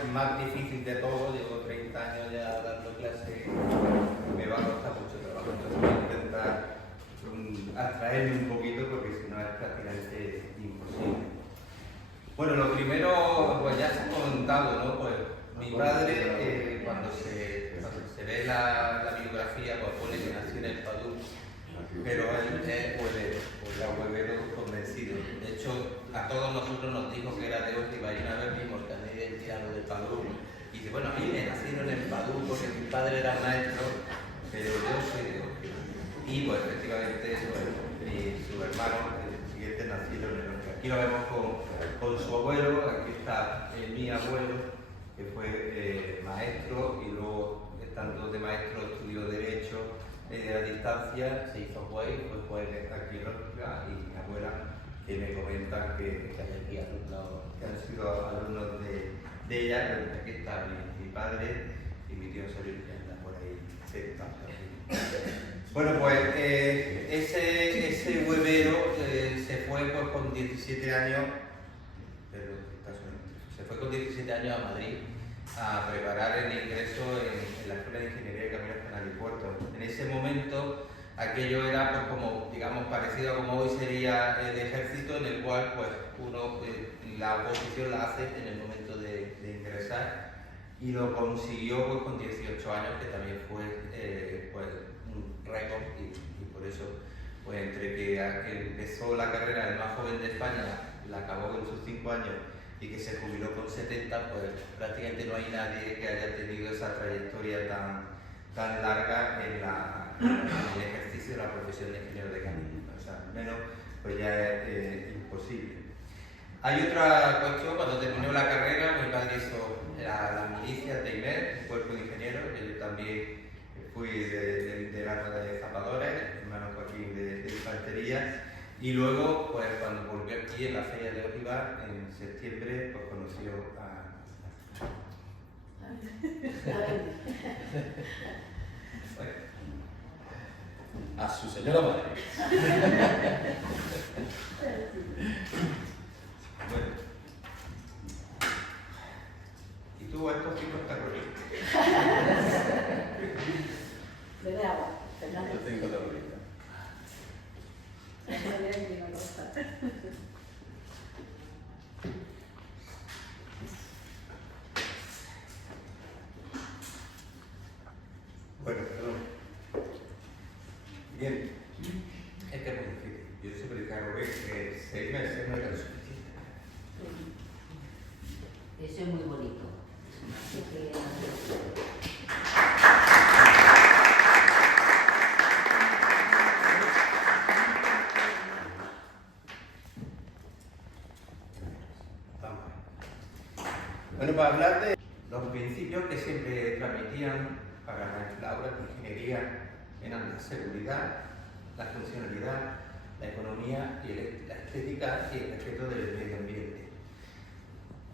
el más difícil de todo, llevo 30 años ya dando clases, me va a costar mucho trabajo, entonces voy a intentar abstraerme un poquito porque si no es prácticamente imposible. Bueno, lo primero, pues ya se ha comentado, ¿no? Pues mi padre, cuando se ve la biografía, pues pone que nació en el Padú, pero él es huevero convencido. De hecho, a todos nosotros nos dijo que era de Ojibay, y una vez vimos el carnet de identidad del Padú, y dice, bueno, a mí me nacieron en el Padú porque mi padre era maestro, pero yo soy de Ojibay. Y pues efectivamente, su hermano, el siguiente, nacieron en Ojibay. Aquí lo vemos con su abuelo, aquí está mi abuelo, que fue maestro, y luego, estando de maestro, estudió Derecho a distancia, se hizo juez, fue juez de arqueológica, y mi abuela, que me comentan que hay aquí alumnos, que han sido alumnos de ella, pero aquí está mi padre y mi tío Solís, que anda por ahí cerca. Bueno, pues ese huevero se fue pues, con 17 años, pero se fue con 17 años a Madrid a preparar el ingreso en la Escuela de Ingeniería de Caminos, Canal y Puertos. En ese momento aquello era pues como, digamos, parecido a como hoy sería el ejército, en el cual pues uno, la oposición la hace en el momento de ingresar, y lo consiguió pues con 18 años, que también fue pues un récord, y por eso pues entre que empezó la carrera el más joven de España, la acabó con sus 5 años, y que se jubiló con 70, pues prácticamente no hay nadie que haya tenido esa trayectoria tan larga en el ejercicio de la profesión de ingeniero de caminos. O sea, al menos pues ya es imposible. Hay otra cuestión: cuando terminó la carrera, mi padre hizo las milicias de IMER, el cuerpo de ingenieros, que yo también fui del arma de zapadores, hermano Joaquín de infantería. Y luego, pues cuando volvió aquí en la feria de Ojibay, en septiembre, pues conoció a su señora madre. Bueno. Y tuvo estos 50 terroristas. Bebe agua, Fernando. Yo tengo terrorista. Bueno, perdón. Bien, es que es muy difícil. Yo siempre digo que 6 meses no era lo suficiente. Eso es muy bonito. Bueno, para hablar de los principios que siempre transmitían para la obra de ingeniería eran la seguridad, la funcionalidad, la economía y la estética y el respeto del medio ambiente.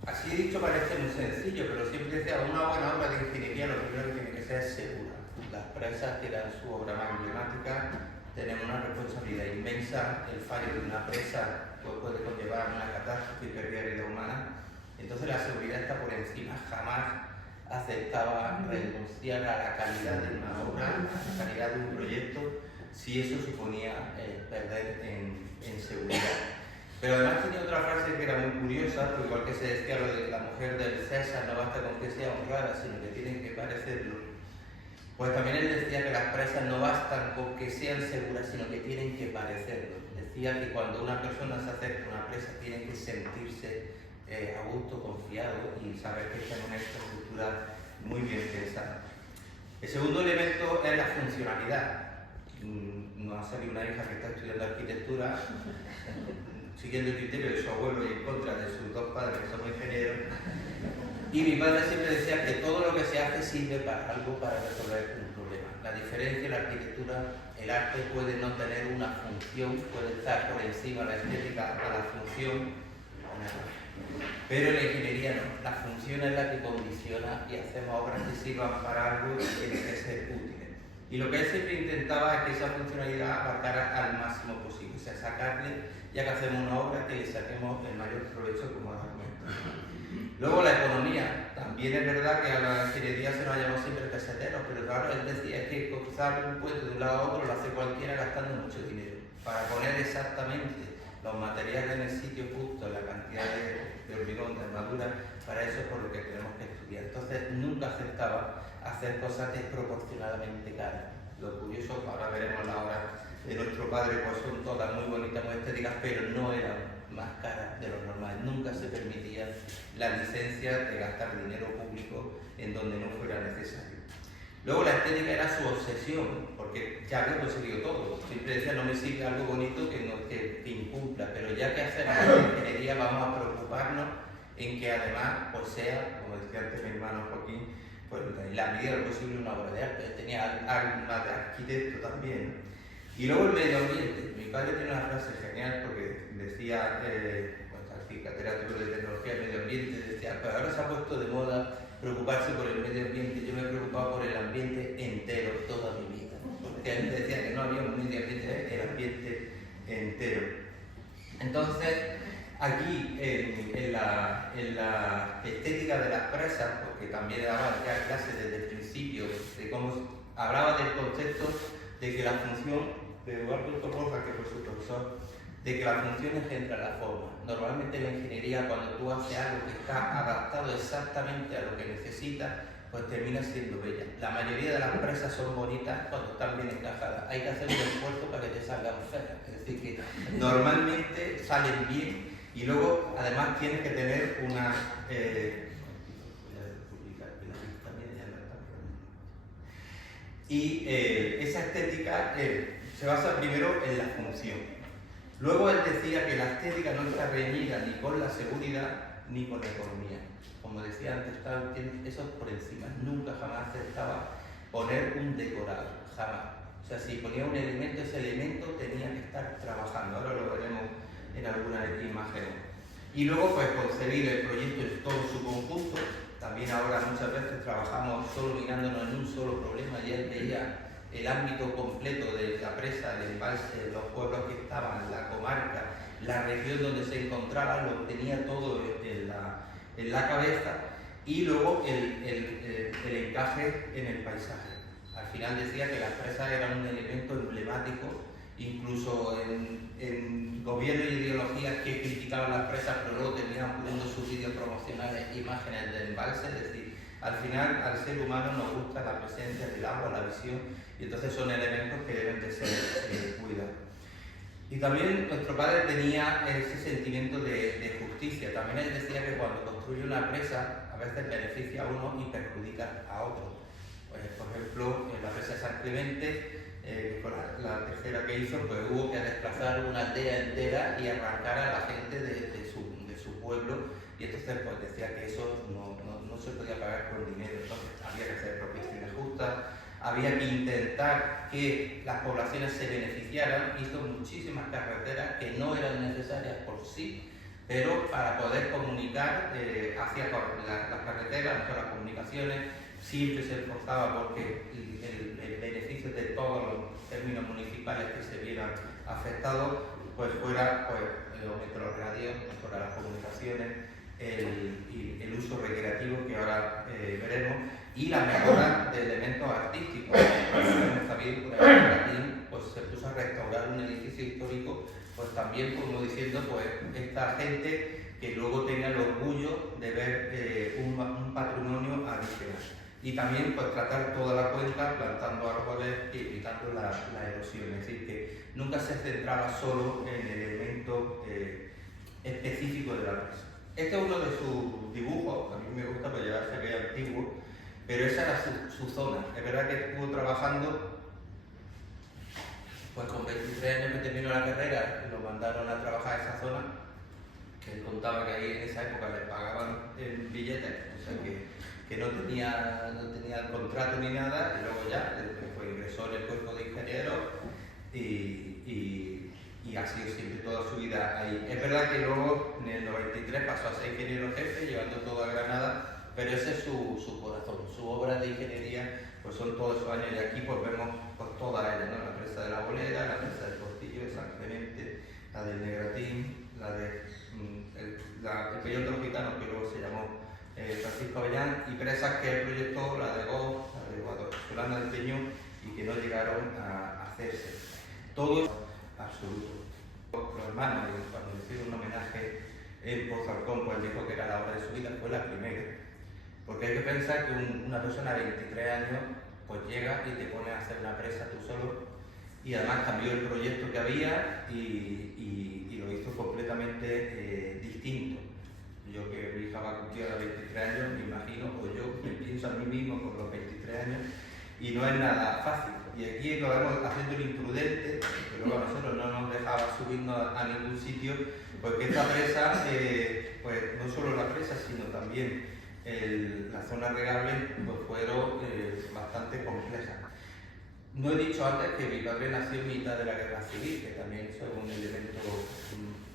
Así dicho parece muy sencillo, pero siempre decía, una buena obra de ingeniería lo primero que tiene que ser es segura. Las presas, que eran su obra más emblemática, tienen una responsabilidad inmensa. El fallo de una presa pues, puede conllevar una catástrofe y pérdida de vida humana. Entonces la seguridad está por encima. Jamás aceptaba renunciar a la calidad de una obra, a la calidad de un proyecto, si eso suponía perder en seguridad. Pero además tenía otra frase que era muy curiosa, porque igual que se decía lo de la mujer del César, no basta con que sea honrada, sino que tienen que parecerlo. Pues también él decía que las presas no bastan con que sean seguras, sino que tienen que parecerlo. Decía que cuando una persona se acerca a una presa, tiene que sentirse a gusto, confiado, y saber que está en una infraestructura muy bien pensada. El segundo elemento es la funcionalidad. Nos ha salido una hija que está estudiando arquitectura, siguiendo el criterio de su abuelo y en contra de sus dos padres, que son ingenieros. Y mi padre siempre decía que todo lo que se hace sirve para algo, para resolver un problema. La diferencia en la arquitectura, el arte puede no tener una función, puede estar por encima de la estética a la función, pero en la ingeniería no. La función es la que condiciona, y hacemos obras que sirvan para algo y tienen que ser útiles. Y lo que él siempre intentaba es que esa funcionalidad abarcara al máximo posible, o sea, sacarle, ya que hacemos una obra, que le saquemos el mayor provecho, como ahora comento. Luego la economía. También es verdad que a la ingeniería se nos ha llamado siempre peseteros, pero claro, él decía es que cruzar un puente de un lado a otro lo hace cualquiera gastando mucho dinero. Para poner exactamente los materiales en el sitio justo, la cantidad de hormigón, de armadura, para eso es por lo que tenemos que estudiar. Entonces nunca aceptaba hacer cosas desproporcionadamente caras. Lo curioso, ahora veremos la obra de nuestro padre, pues son todas muy bonitas, muy estéticas, pero no eran más caras de lo normal. Nunca se permitía la licencia de gastar dinero público en donde no fuera necesario. Luego la estética era su obsesión, porque ya había conseguido todo. Siempre decía, no me sirve algo bonito que incumpla, pero ya que hacemos la ingeniería vamos a preocuparnos en que además pues sea, como decía antes mi hermano Joaquín, pues en la medida de lo posible una obra de arte. Él tenía alma de arquitecto también. Y luego el medio ambiente. Mi padre tiene una frase genial porque decía, pues, catedrático de tecnología y medio ambiente, decía, pero ahora se ha puesto de moda preocuparse por el medio ambiente. Yo me he preocupado por el ambiente entero toda mi vida. Porque él decía que no había un medio ambiente, el ambiente entero. Entonces, aquí en la estética de las presas, porque también daba ya clases desde el principio, de cómo hablaba del concepto de que la función de Eduardo Torroja, que fue su profesor, de que la función engendra la forma. Normalmente en la ingeniería, cuando tú haces algo que está adaptado exactamente a lo que necesitas, pues termina siendo bella. La mayoría de las presas son bonitas cuando están bien encajadas. Hay que hacer un esfuerzo para que te salgan feas. Es decir, que normalmente salen bien y luego además tienes que tener una... esa estética se basa primero en la función. Luego él decía que la estética no está reñida ni con la seguridad ni con la economía. Como decía antes, eso por encima. Nunca jamás aceptaba poner un decorado, jamás. O sea, si ponía un elemento, ese elemento tenía que estar trabajando. Ahora lo veremos en algunas imágenes. Y luego pues concebir el proyecto en todo su conjunto. También ahora muchas veces trabajamos solo mirándonos en un solo problema y él veía el ámbito completo de la presa, el embalse, los pueblos que estaban, la comarca, la región donde se encontraba, lo tenía todo en la cabeza y luego el encaje en el paisaje. Al final decía que las presas eran un elemento emblemático, incluso en gobierno y ideologías que criticaban las presas, pero luego terminaban poniendo sus vídeos promocionales, imágenes del embalse. Es decir, al final al ser humano nos gusta la presencia del agua, la visión, y entonces son elementos que deben de ser cuidados. Y también nuestro padre tenía ese sentimiento de justicia. También él decía que cuando construye una presa, a veces beneficia a uno y perjudica a otro. Pues, por ejemplo, en la presa de San Clemente, con la tercera que hizo, pues hubo que desplazar una aldea entera y arrancar a la gente de su pueblo, y entonces pues decía que eso no se podía pagar con dinero. Entonces había que hacer expropiaciones justas, había que intentar que las poblaciones se beneficiaran. Hizo muchísimas carreteras que no eran necesarias por sí, pero para poder comunicar hacia las carreteras, hacia las comunicaciones, siempre se esforzaba porque el beneficio de todos los términos municipales que se vieran afectados pues fuera los metrorradios, mejorar las comunicaciones, el uso recreativo que ahora veremos, y la mejora de elementos artísticos. También por ejemplo, Latín pues se puso a restaurar un edificio histórico, pues también como diciendo pues esta gente que luego tenga el orgullo de ver un patrimonio adicional. Y también pues tratar toda la cuenca plantando árboles y evitando la erosión. Es decir, que nunca se centraba solo en el elemento específico de la presa. Este es uno de sus dibujos, a mí me gusta para llevarse que es antiguo, pero esa era su zona. Es verdad que estuvo trabajando, pues con 23 años que terminó la carrera, lo mandaron a trabajar a esa zona, que él contaba que ahí en esa época le pagaban en billetes, o sea que no tenía el contrato ni nada, y luego ya pues ingresó en el cuerpo de ingenieros y ha sido siempre toda su vida ahí. Es verdad que luego en el 93 pasó a ser ingeniero jefe, llevando todo a Granada, pero ese es su corazón, su obra de ingeniería, pues pues son todos esos años, y aquí pues vemos pues, todas ellas, ¿no? La presa de la Bolera, la presa del Portillo de San Clemente, la del Negratín, la de el Peñón de los Gitanos, que luego se llamó Francisco Avellán, y presas que él proyectó, la de Goz, la de Guadalajara del Peñón, y que no llegaron a hacerse. Todo es absoluto. Los hermanos, cuando le hicieron un homenaje en Pozalcón, pues dijo que era la obra de su vida, fue la primera. Porque hay que pensar que una persona de 23 años pues llega y te pone a hacer una presa tú solo, y además cambió el proyecto que había y lo hizo completamente distinto. Yo que mi hija va a cumplir a los 23 años, me imagino, o yo me pienso a mí mismo con los 23 años, y no es nada fácil. Y aquí lo vemos haciendo el imprudente, que luego a nosotros no nos dejaba subirnos a ningún sitio, porque esta presa, pues no solo la presa, sino también la zona regable, pues fueron bastante complejas. No he dicho antes que mi padre nació en mitad de la Guerra Civil, que también eso es un elemento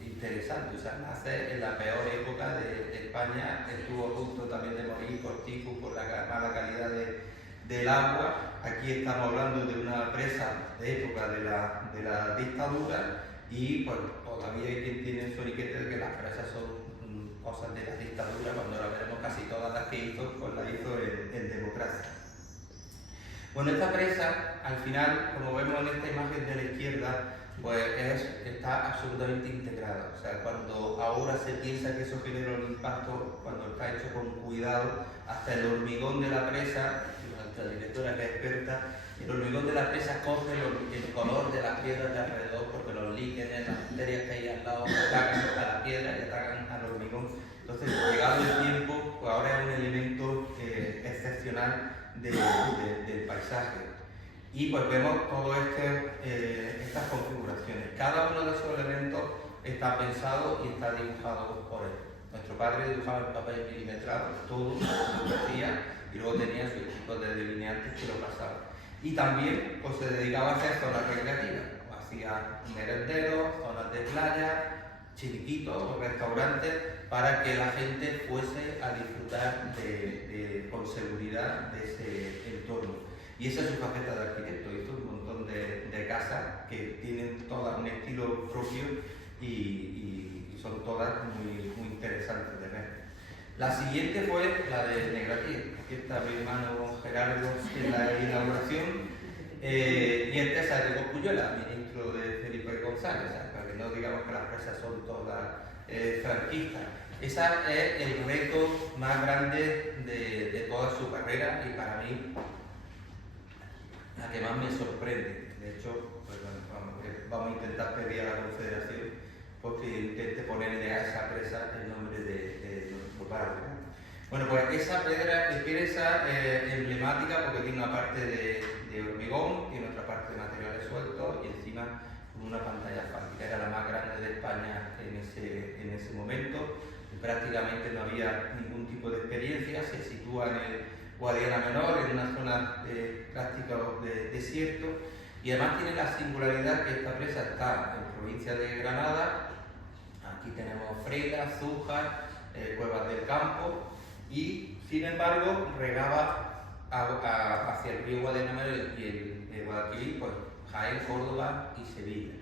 interesante. O sea, nace en la peor época de España, estuvo a punto también de morir por tifus, por la mala calidad del agua. Aquí estamos hablando de una presa de época de la dictadura, y pues todavía hay quien tiene el soriquete de que las presas son cosas de la dictadura, cuando la veremos casi todas las que hizo, pues las hizo en democracia. Bueno, esta presa, al final, como vemos en esta imagen de la izquierda, pues está absolutamente integrada. O sea, cuando ahora se piensa que eso genera un impacto, cuando está hecho con cuidado, hasta el hormigón de la presa, nuestra directora que es experta, el hormigón de la presa coge el color de las piedras de alrededor, porque los líquenes, las bacterias que hay al lado, atacan a la piedra y atacan al hormigón. Entonces, llegado el tiempo, pues ahora es un elemento excepcional del paisaje. Y pues vemos todas estas configuraciones. Cada uno de esos elementos está pensado y está dibujado por él. Nuestro padre dibujaba en papel milimetrado todo lo que hacía, y luego tenía su equipo de delineantes que lo pasaban. Y también pues, se dedicaba a hacer zonas recreativas. Hacía merenderos, zonas de playa, chiringuitos, restaurantes, para que la gente fuese a disfrutar con seguridad de ese entorno. Y esa es su faceta de arquitecto. Hizo un montón de casas que tienen todas un estilo propio y son todas muy interesantes de ver. La siguiente fue la de Negratín. Aquí está mi hermano don Gerardo en la inauguración. Y esta es de Cosculluela, ministro de Felipe González, para que no digamos que las presas son todas franquistas. Esa es el reto más grande de toda su carrera, y para mí la que más me sorprende. De hecho, pues, vamos a intentar pedir a la Confederación porque intente ponerle a esa presa el nombre de nuestro padre. Bueno, pues esa piedra emblemática, porque tiene una parte de hormigón, tiene otra parte de materiales sueltos, y encima con una pantalla asfáltica. Era la más grande de España en ese momento. Prácticamente no había ningún tipo de experiencia. Se sitúa en el Guadiana Menor, en una zona práctica de desierto, y además tiene la singularidad que esta presa está en provincia de Granada. Aquí tenemos Fregas, Zújar, Cuevas del Campo, y sin embargo regaba hacia el río Guadiana Menor y el Guadalquivir, pues Jaén, Córdoba y Sevilla.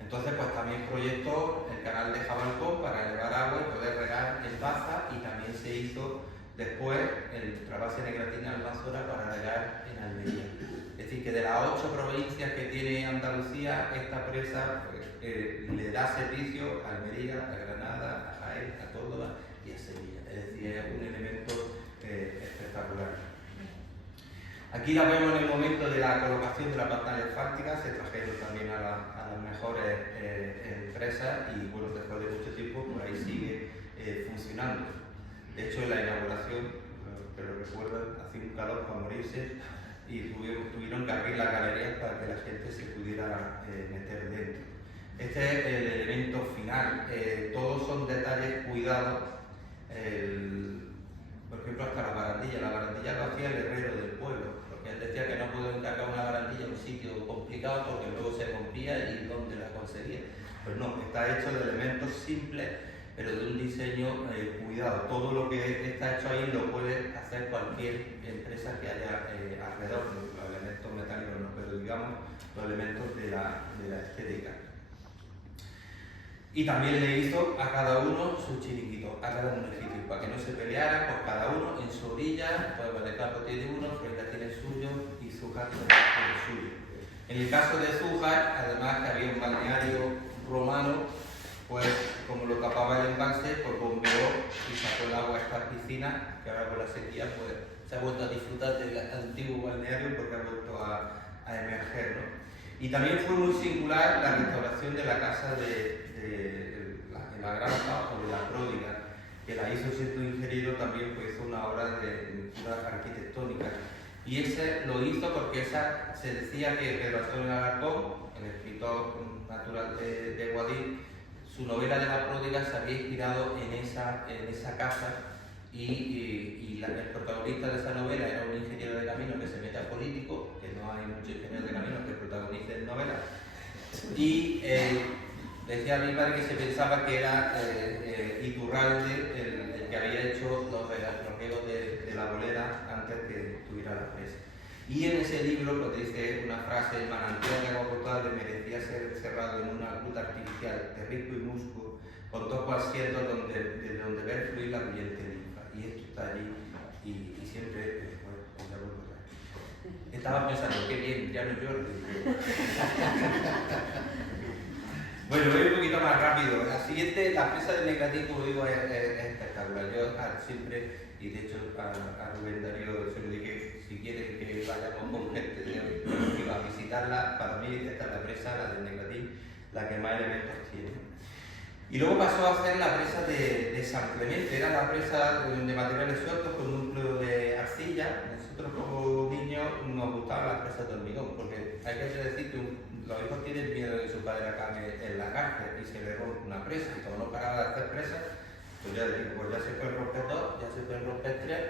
Entonces, pues también proyectó el canal de Jabalcón para elevar agua y poder regar en Baza, y también se hizo después el trasvase Negratín-Almanzora para regar en Almería. Es decir, que de las 8 provincias que tiene Andalucía, esta presa pues, le da servicio a Almería, a Granada, a Jaén, a Córdoba y a Sevilla. Es decir, es un elemento espectacular. Aquí la vemos en el momento de la colocación de la pantalla asfáltica. Se trajeron también a las mejores empresas, y bueno, después de mucho tiempo por ahí sigue funcionando. De hecho, en la inauguración, que lo recuerdan, hacía un calor para morirse, y tuvieron que abrir las galerías para que la gente se pudiera meter dentro. Este es el elemento final. Todos son detalles cuidados. Por ejemplo, hasta la barandilla. La barandilla lo hacía el herrero del pueblo, porque él decía que no pudo encargar una barandilla en un sitio complicado porque luego se rompía y dónde la conseguía. Pues no, está hecho de elementos simples pero de un diseño cuidado. Todo lo que está hecho ahí lo puede hacer cualquier empresa que haya alrededor, los elementos metálicos no, pero digamos los elementos de la estética. Y también le hizo a cada uno su chiringuito, a cada municipio, para que no se peleara, pues cada uno en su orilla, pues Vallecampo tiene uno, Florida tiene el suyo y Zújar tiene el suyo. En el caso de Zújar, además que había un balneario romano, pues como lo tapaba el embalse, pues bombeó y sacó el agua a esta piscina, que ahora con la sequía pues se ha vuelto a disfrutar del antiguo balneario porque ha vuelto a emerger, ¿no? Y también fue muy singular la restauración de la casa de la granja o de la pródiga, que la hizo siendo ingeniero, también pues hizo una obra de pintura arquitectónica. Y ese lo hizo porque esa se decía que Pedro Antonio Alarcón, el escritor natural de Guadix, su novela de la pródiga se había inspirado en esa casa y el protagonista de esa novela era un ingeniero de camino que se mete a político, que no hay muchos ingenieros de camino que protagonicen novelas, y decía mi padre que se pensaba que era Iturralde el que había hecho los bloqueos de la bolera antes que tuviera la presa. Y en ese libro pues dice una frase: el manantial de agua potable merecía ser encerrado en una gruta artificial de rico y musgo, con dos asientos de donde ver fluir la brillante linfa. Y esto está allí y siempre, bueno, ya vuelvo a ver. Estaba pensando, qué bien, ya no lloro. Bueno, voy un poquito más rápido. La siguiente, la presa de Necatí, como digo, es espectacular. Yo siempre, y de hecho a Rubén Darío se lo dije, si quieren que vayamos con gente que va a visitarla, para mí esta es la presa, la de Necatí, la que más elementos tiene. Y luego pasó a ser la presa de San Clemente, era la presa de materiales sueltos con un núcleo de arcilla. Nosotros como niños nos gustaban las presas de hormigón, porque hay que decir que los hijos tienen miedo de que su padre acabe en la cárcel y se le rompe una presa, y como no paraba de hacer presas, pues ya digo, pues ya se pueden romper dos, ya se pueden romper tres,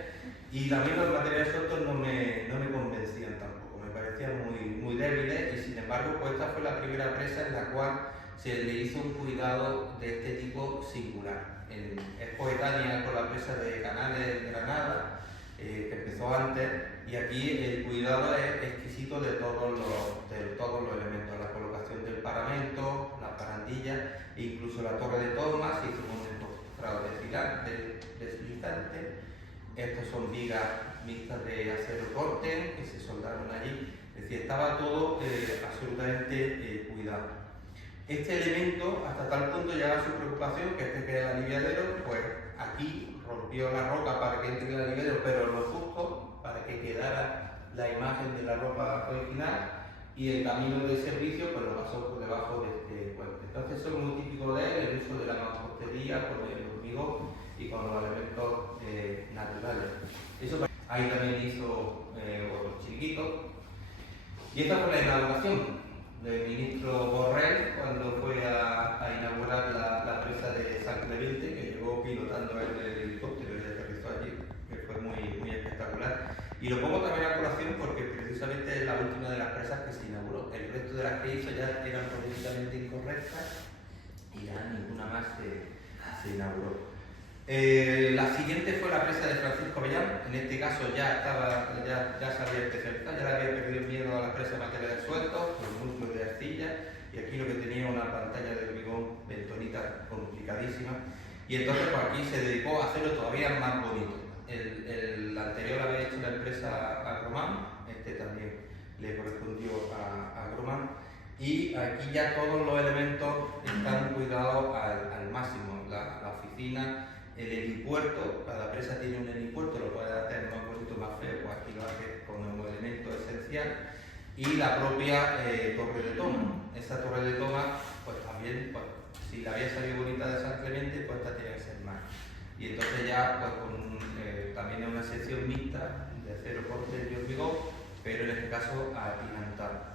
y también los materiales sueltos no me convencían tampoco, me parecían muy débiles, y sin embargo pues esta fue la primera presa en la cual se le hizo un cuidado de este tipo singular. Es coetánea con la presa de Canales en Granada, que empezó antes, y aquí el cuidado es exquisito de todos los elementos, la colocación del paramento, las barandillas, e incluso la torre de toma se hizo con un encofrado deslizante. Estos son vigas mixtas de acero corte que se soldaron allí, es decir, estaba todo absolutamente cuidado. Este elemento, hasta tal punto llega a su preocupación, que este que es el aliviadero, pues aquí rompió la roca para que entre el aliviadero, pero lo justo para que quedara la imagen de la ropa original, y el camino de servicio pues lo pasó por debajo de este puente. Entonces eso es muy típico de él, el uso de la mampostería con el hormigón y con los elementos naturales. Eso, ahí también hizo otros chiquitos. Y esta fue la inauguración del ministro Borrell cuando fue a inaugurar la presa de San Clemente, que llegó pilotando el helicóptero y aterrizó allí, que fue muy espectacular. Y lo pongo también a colación porque precisamente es la última de las presas que se inauguró. El resto de las que hizo ya eran políticamente incorrectas y ya ninguna más se inauguró. La siguiente fue la presa de Francisco Avellán. En este caso ya se había especializado, ya le había perdido el miedo a la presa de materiales sueltos, con muslos de arcilla, y aquí lo que tenía una pantalla de hormigón bentonita complicadísima, y entonces pues aquí se dedicó a hacerlo todavía más bonito. El anterior había hecho la empresa Agromán, este también le correspondió a Agromán, y aquí ya todos los elementos están cuidados al máximo. La oficina, el helipuerto, cada presa tiene un helipuerto, lo puede hacer más bonito, más feo, pues aquí lo hace como elemento esencial. Y la propia torre de toma. Esa torre de toma, pues también, pues, si la había salido bonita de San Clemente, pues esta tiene que ser más. Y entonces ya, pues también es una sección mixta de acero corte y hormigón, pero en este caso atinantada.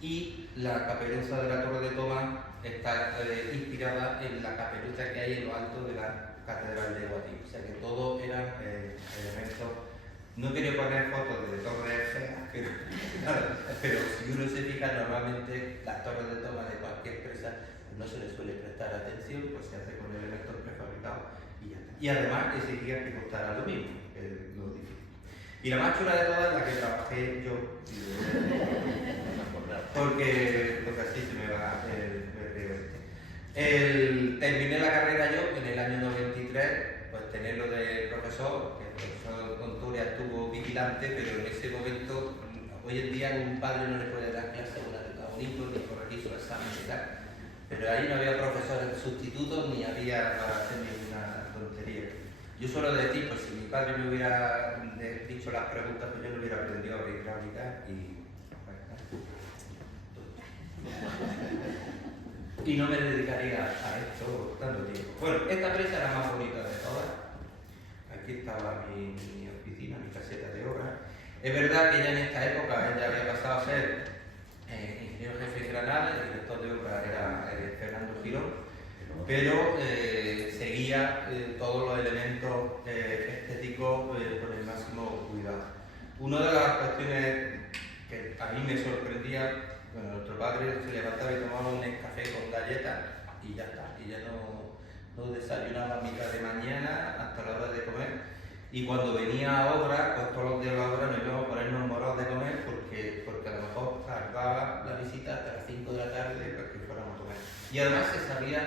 Y la caperuza de la torre de toma está inspirada en la caperuza que hay en lo alto de la catedral de Guadix. O sea que todo eran elementos. No quería poner fotos de torres feas, pero si uno se fija, normalmente las torres de toma de cualquier presa no se le suele prestar atención, pues se hace con elementos prefabricados. complicado y ya está. Y además exigía que costara lo mismo, que es lo difícil. Y la más chula de todas es la que trabajé yo, porque así se me va el río este. Terminé la carrera yo en el año 93, pues tenerlo de profesor, que el profesor Conturia estuvo vigilante, pero en ese momento, hoy en día un padre no le puede dar clase a un hijo ni corregir su examen y tal. Pero ahí no había profesores sustitutos ni había para hacer ninguna tontería. Yo suelo decir, pues si mi padre me hubiera dicho las preguntas, pues yo no hubiera aprendido a hidráulica y no me dedicaría a esto tanto tiempo. Bueno, esta presa era la más bonita de todas. Aquí estaba mi oficina, mi caseta de obra. Es verdad que ya en esta época ella había pasado a ser ingeniero jefe de Granada, el director de obra era Fernando Girón, pero seguía todos los elementos estéticos con el máximo cuidado. Una de las cuestiones que a mí me sorprendía, bueno, nuestro padre se levantaba y tomaba un café con galletas y ya está, y ya no desayunaba a mitad de mañana hasta la hora de comer. Y cuando venía a obra, pues todos los días de la obra nos íbamos a ponernos morados de comer porque a lo mejor tardaba la visita hasta las 5 de la tarde para que fuéramos a comer. Y además se sabía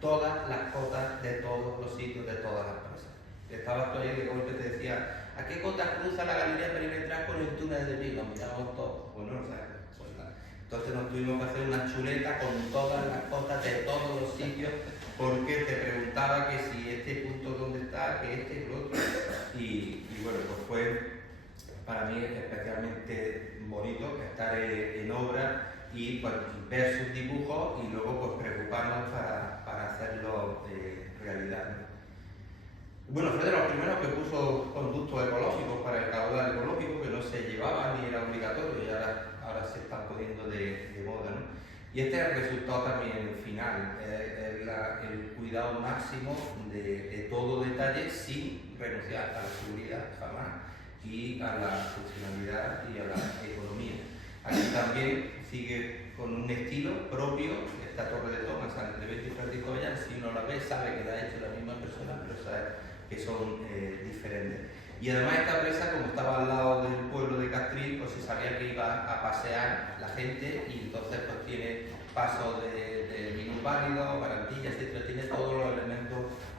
todas las cotas de todos los sitios, de todas las cosas. Estabas tú ahí de golpe te decía, ¿a qué cota cruza la galería perimetral con el túnel de Pi? Nos mirábamos todos. Bueno, o sea, pues nada. Entonces nos tuvimos que hacer una chuleta con todas las cotas de todos los sitios porque te preguntaba que si este punto dónde está, que este y lo otro. Y bueno, pues fue para mí especialmente bonito estar en obra y pues, ver sus dibujos y luego pues, preocuparnos para hacerlo realidad, ¿no? Bueno, fue de los primeros que puso conductos ecológicos para el caudal ecológico, que no se llevaba ni era obligatorio y ahora se están poniendo de moda, ¿no? Y este es el resultado también final, el cuidado máximo de todo detalle sin renunciar a la seguridad jamás y a la funcionalidad y a la economía. Aquí también sigue con un estilo propio, esta torre de Tomás, San Clemente y Francisco Avellán, si uno la ve sabe que la ha hecho la misma persona, pero sabe que son diferentes. Y además esta presa, como estaba al lado del pueblo de Castril, pues se sabía que iba a pasear la gente y entonces pues tiene pasos de minusválidos, barandillas, etc. Tiene todos los elementos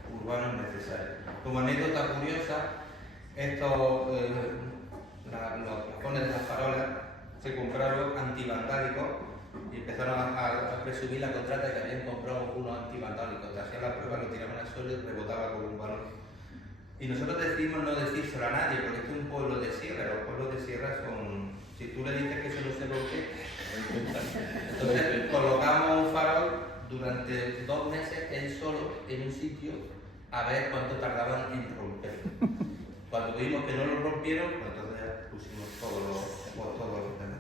urbanos necesarios. Como anécdota curiosa, los plafones de las farolas se compraron antivandálicos y empezaron a presumir la contrata de que habían comprado unos antivandálicos. Te hacían la prueba, lo tiraban al suelo y rebotaba como un balón. Y nosotros decidimos no decírselo a nadie, porque esto es un pueblo de sierra, los pueblos de sierra son... Si tú le dices que eso no se rompe, entonces colocamos un farol durante 2 meses, él solo, en un sitio, a ver cuánto tardaban en romperlo. Cuando vimos que no lo rompieron, pues entonces ya pusimos todos los demás.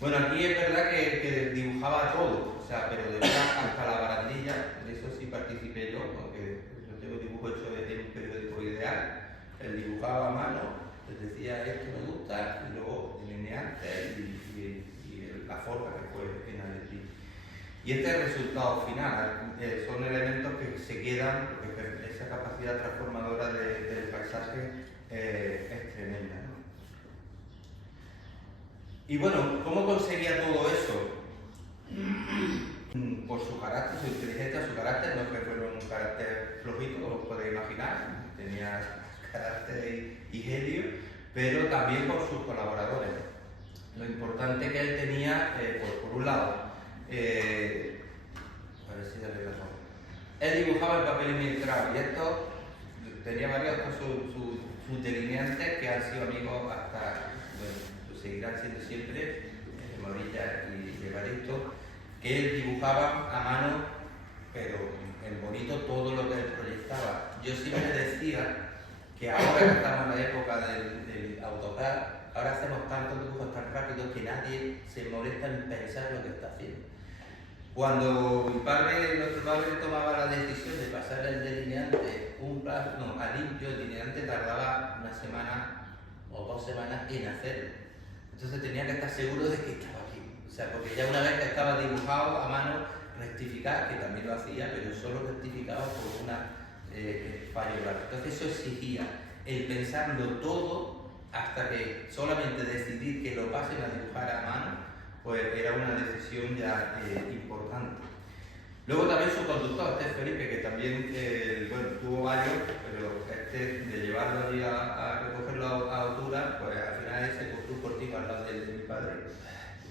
Bueno, aquí es verdad que dibujaba todo, o sea, pero de verdad hasta la barandilla, en eso sí participé yo, porque yo tengo dibujo hecho de un periódico Ideal, él dibujaba a mano, les decía esto me gusta, y luego delineante y la forma que fue en Aletí. Y este es el resultado final, son elementos que se quedan, porque esa capacidad transformadora del paisaje es tremenda, ¿no? Y bueno, ¿cómo conseguía todo eso? Por su carácter, su inteligencia, su carácter, no es que fuera un carácter flojito, como os podéis imaginar, tenía carácter y genio, pero también por sus colaboradores. Lo importante que él tenía, pues por un lado, a ver si ya le razón. Él dibujaba el papel ilustrado y esto tenía varios sus delineantes que han sido amigos hasta, bueno, seguirán siendo siempre, Morilla y Evaristo, que él dibujaba a mano, pero en bonito todo lo que él proyectaba. Yo siempre decía que ahora que estamos en la época del AutoCAD, ahora hacemos tantos dibujos tan rápidos que nadie se molesta en pensar lo que está haciendo. Cuando nuestro padre tomaba la decisión de pasar el delineante a limpio, el delineante tardaba 1 semana o 2 semanas en hacerlo. Entonces tenía que estar seguro de que estaba aquí. O sea, porque ya una vez que estaba dibujado a mano, rectificar, que también lo hacía, pero solo rectificaba por una fallo grave. Entonces eso exigía el pensarlo todo hasta que solamente decidir que lo pasen a dibujar a mano, pues era una decisión ya importante. Luego también su conductor, Felipe, que también bueno, tuvo varios, pero de llevarlo allí a recogerlo a altura, pues al final se construyó un cortijo al lado de mi padre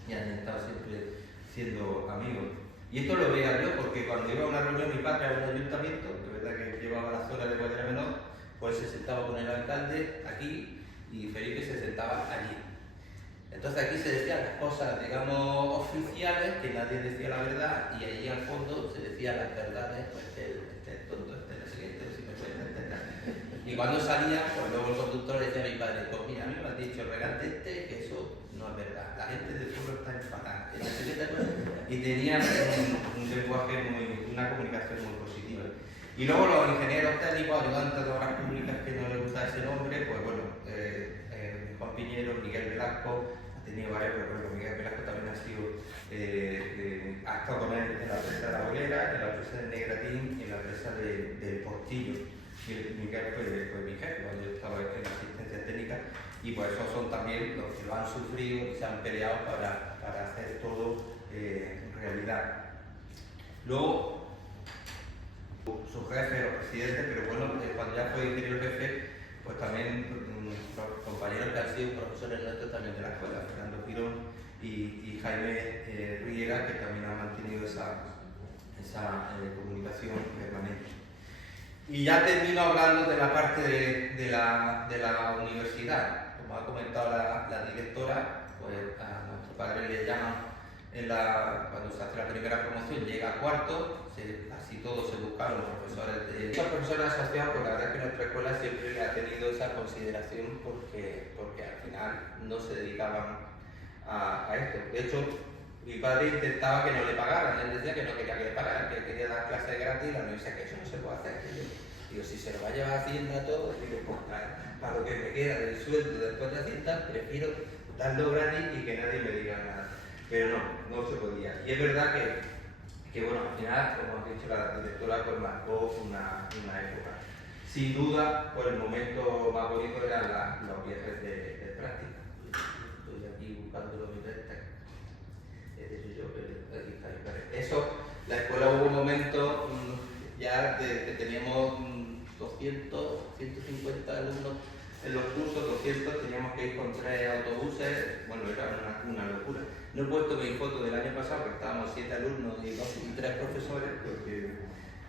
y han estado siempre siendo amigos. Y esto lo veía yo porque cuando iba a una reunión mi padre a un ayuntamiento, de verdad que llevaba la zona de Guadalajara Menor, pues se sentaba con el alcalde aquí y Felipe se sentaba allí. Entonces aquí se decían las cosas, digamos, oficiales, que nadie decía la verdad, y allí al fondo se decían las verdades, pues este es tonto, este no sé qué, este no sé qué, y cuando salía, pues luego el conductor le decía a mi padre, pues mira, a mí me has dicho regante que eso no es verdad, la gente del pueblo está enfadada, y tenían un lenguaje una comunicación muy positiva. Y luego los ingenieros técnicos, ayudantes de obras públicas que no les gusta ese nombre, pues bueno, Juan Piñero, Miguel Velasco, ha tenido varios recuerdos. Miguel Velasco también ha estado con él en la presa de la Bolera, en la presa de Negratín y en la presa del Portillo. Y Miguel fue mi jefe cuando yo estaba en la asistencia técnica, y pues esos son también los que lo han sufrido y se han peleado para hacer todo realidad. Luego, su jefe o presidente, pero bueno, cuando ya fue ingeniero jefe, pues también los compañeros que han sido profesores nuestros también de la escuela, Fernando Girón y Jaime Riera, que también han mantenido esa comunicación permanente. Y ya termino hablando de la parte de la universidad. Como ha comentado la directora, pues a nuestro padre le llaman cuando se hace la primera promoción, llega a cuarto, así todos se buscaron los profesores. Esos profesores asociados, pues la verdad es que nuestra escuela siempre le ha tenido esa consideración porque al final no se dedicaban a esto. De hecho, mi padre intentaba que no le pagaran, él decía que no quería que le pagaran, que quería dar clases gratis, y la universidad que eso no se puede hacer. Digo, si se lo va a llevar Hacienda todo, digo, pues para lo que me queda del sueldo después de Hacienda, prefiero darlo gratis y que nadie me diga nada. Pero no se podía. Y es verdad que bueno, al final, como ha dicho la directora, pues marcó una época. Sin duda, pues el momento más bonito eran los viajes de práctica. Estoy aquí buscando los viajes. Eso, la escuela hubo un momento ya que teníamos 200, 150 alumnos en los cursos, 200, teníamos que ir con 3 autobuses, bueno, era una locura. No he puesto mi foto del año pasado, que estábamos 7 alumnos y 3 profesores,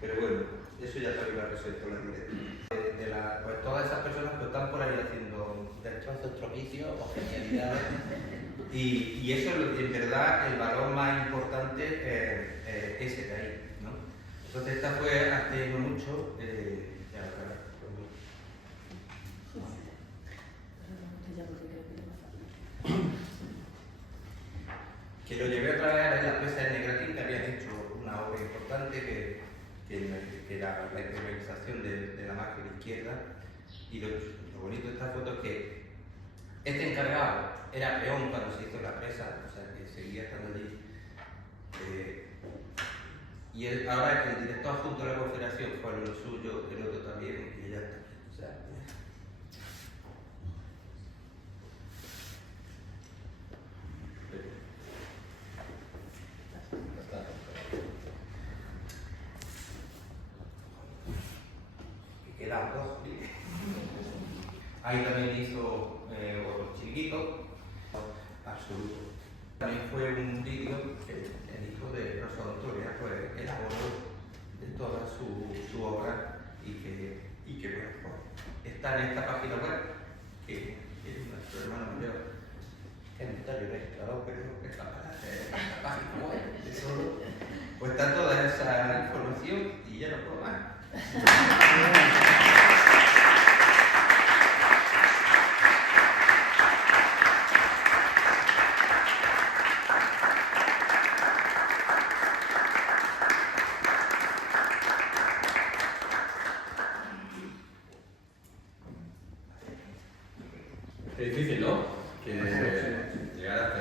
pero bueno, eso ya también lo ha resuelto la directora. Pues todas esas personas que están por ahí haciendo destrozos, tropicios o genialidades, y eso es en verdad el valor más importante, ese de ahí, ¿no? Entonces esta fue hace no mucho, que lo llevé otra vez a la presa de Negratín, que habían hecho una obra importante que era la impermeabilización de la margen izquierda, y lo bonito de esta foto es que este encargado era peón cuando se hizo la presa, o sea que seguía estando allí, y ahora el director adjunto de la Confederación fue lo suyo, el otro también, y ella también, o sea, quedan dos. Ahí también hizo otro chiquito, absoluto. También fue un vídeo que el hijo de Rosa Doctoria pues, elaboró de toda su obra y que bueno, pues, está en esta página web que nuestro hermano mayor, que es notario registrador, pero que está para hacer esta página web de todo, pues está toda esa información y ya no puedo más.